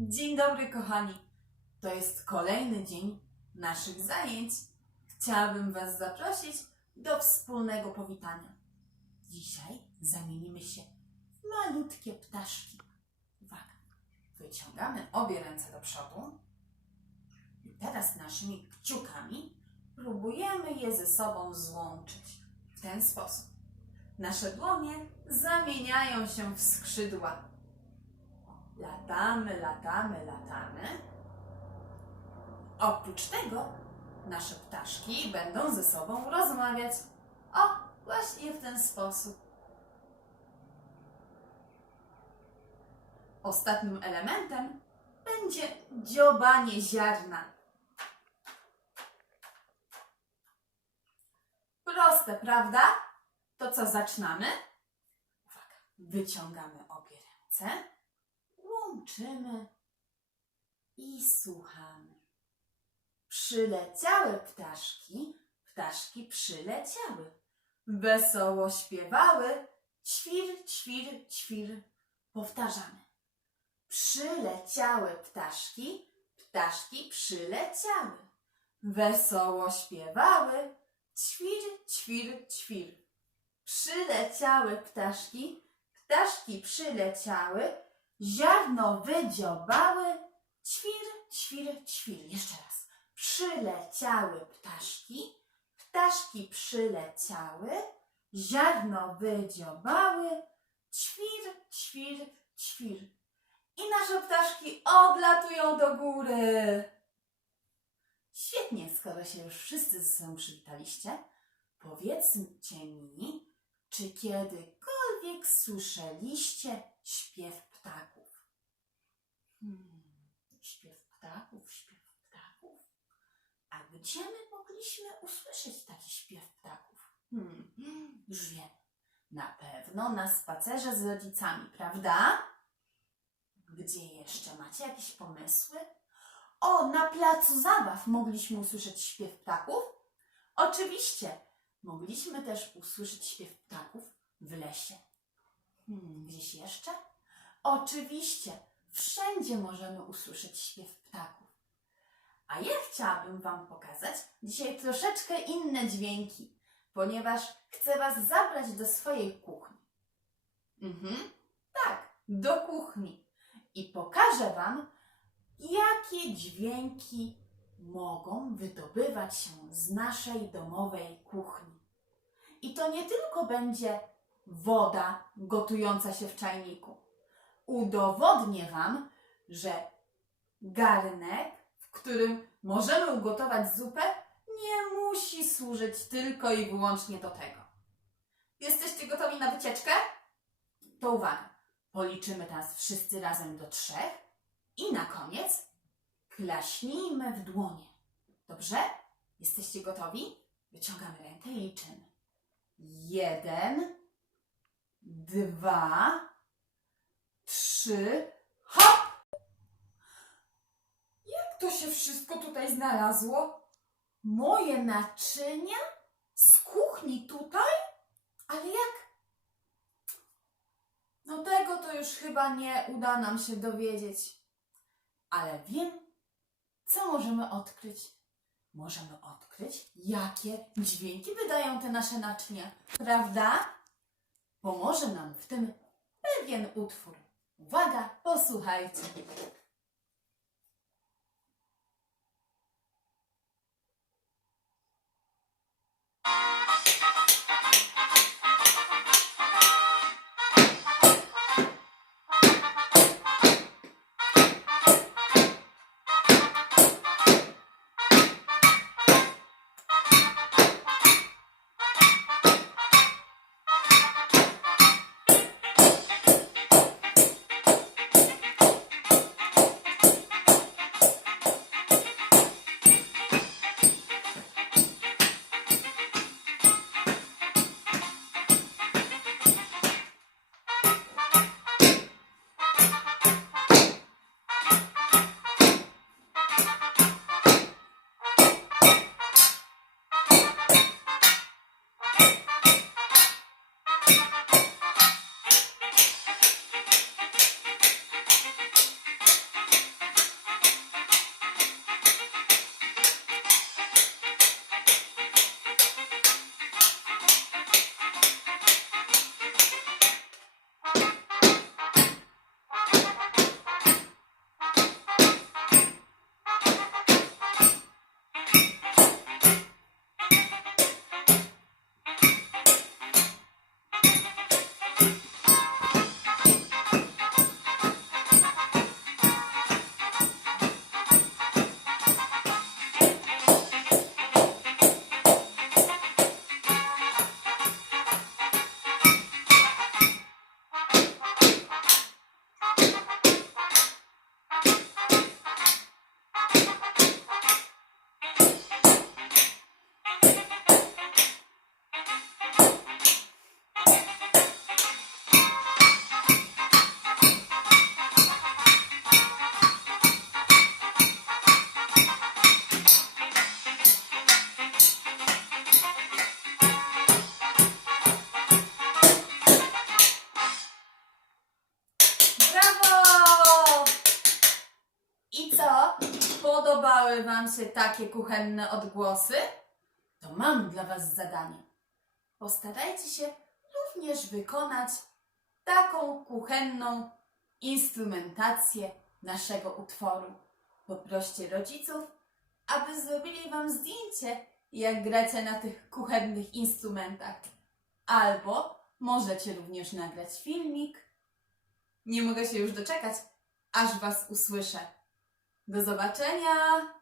Dzień dobry, kochani. To jest kolejny dzień naszych zajęć. Chciałabym Was zaprosić do wspólnego powitania. Dzisiaj zamienimy się w malutkie ptaszki. Uwaga, wyciągamy obie ręce do przodu i teraz naszymi kciukami próbujemy je ze sobą złączyć w ten sposób. Nasze dłonie zamieniają się w skrzydła. Latamy, latamy, latamy. Oprócz tego nasze ptaszki będą ze sobą rozmawiać. O, właśnie w ten sposób. Ostatnim elementem będzie dziobanie ziarna. Proste, prawda? To co, zaczynamy? Uwaga, wyciągamy obie ręce łączymy i słuchamy. Przyleciały ptaszki, ptaszki przyleciały. Wesoło śpiewały, ćwir, ćwir, ćwir. Powtarzamy. Przyleciały ptaszki, ptaszki przyleciały. Wesoło śpiewały, ćwir, ćwir, ćwir. Przyleciały ptaszki, ptaszki przyleciały, Ziarno wydziobały, ćwir, ćwir, ćwir. Jeszcze raz. Przyleciały ptaszki, ptaszki przyleciały, ziarno wydziobały, ćwir, ćwir, ćwir. I nasze ptaszki odlatują do góry. Świetnie, skoro się już wszyscy ze sobą przywitaliście, powiedzcie mi, czy kiedykolwiek słyszeliście śpiew ptaków? Hmm, śpiew ptaków, śpiew ptaków. A gdzie my mogliśmy usłyszeć taki śpiew ptaków? Hmm, już wiem. Na pewno na spacerze z rodzicami, prawda? Gdzie jeszcze macie jakieś pomysły? O, na placu zabaw mogliśmy usłyszeć śpiew ptaków? Oczywiście, mogliśmy też usłyszeć śpiew ptaków w lesie. Hmm, gdzieś jeszcze? Oczywiście, wszędzie możemy usłyszeć śpiew ptaków. A ja chciałabym Wam pokazać dzisiaj troszeczkę inne dźwięki, ponieważ chcę Was zabrać do swojej kuchni. Mhm, tak, do kuchni. I pokażę Wam, jakie dźwięki mogą wydobywać się z naszej domowej kuchni. I to nie tylko będzie woda gotująca się w czajniku. Udowodnię Wam, że garnek, w którym możemy ugotować zupę, nie musi służyć tylko i wyłącznie do tego. Jesteście gotowi na wycieczkę? To uwaga, policzymy teraz wszyscy razem do trzech i na koniec klaśnijmy w dłonie. Dobrze? Jesteście gotowi? Wyciągamy rękę i liczymy. Jeden, dwa, trzy, hop! Jak to się wszystko tutaj znalazło? Moje naczynia? Z kuchni tutaj? Ale jak? No tego to już chyba nie uda nam się dowiedzieć. Ale wiem, co możemy odkryć. Możemy odkryć, jakie dźwięki wydają te nasze naczynia, prawda? Pomoże nam w tym pewien utwór. Uwaga, posłuchajcie. Podobały Wam się takie kuchenne odgłosy? To mam dla Was zadanie. Postarajcie się również wykonać taką kuchenną instrumentację naszego utworu. Poproście rodziców, aby zrobili Wam zdjęcie, jak gracie na tych kuchennych instrumentach. Albo możecie również nagrać filmik. Nie mogę się już doczekać, aż Was usłyszę. Do zobaczenia!